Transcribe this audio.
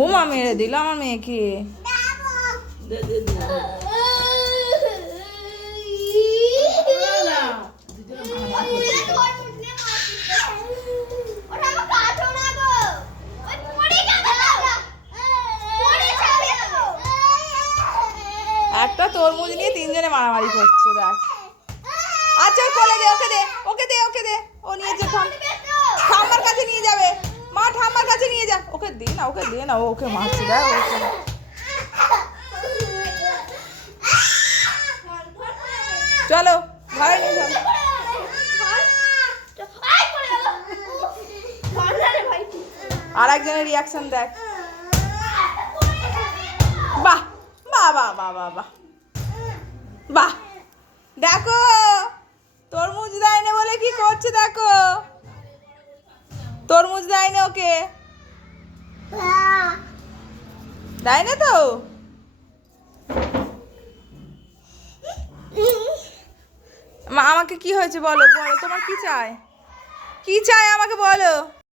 ও মা মেরে দিল আমার মেয়েকে। একটা তরমুজ নিয়ে তিনজনে মারামারি করছে দেখ। আচ্ছা কোলে দে, ওকে দে, ওকে দে, ওকে দে। ও নিয়েছে, ঠাম্মার কাছে নিয়ে যাবে। মা ঠাম্মার কাছে নিয়ে যা। ওকে দে না, ওকে দে না, ও ওকে মারছে দেখ ওকে। চলো ঘরে নিয়ে যাও। আর একজনের রিয়াকশন দেখ। বাহ বাহ বাহ বাহ বাহ বাহ বাহ, দেখো তরমুজ দেয় না বলে কি করছে দেখো। তরমুজ দেয় না ওকে, দেয় না তো। মা আমাকে কি হয়েছে বলো, বলো তোমার কি চাই, কি চাই আমাকে বলো।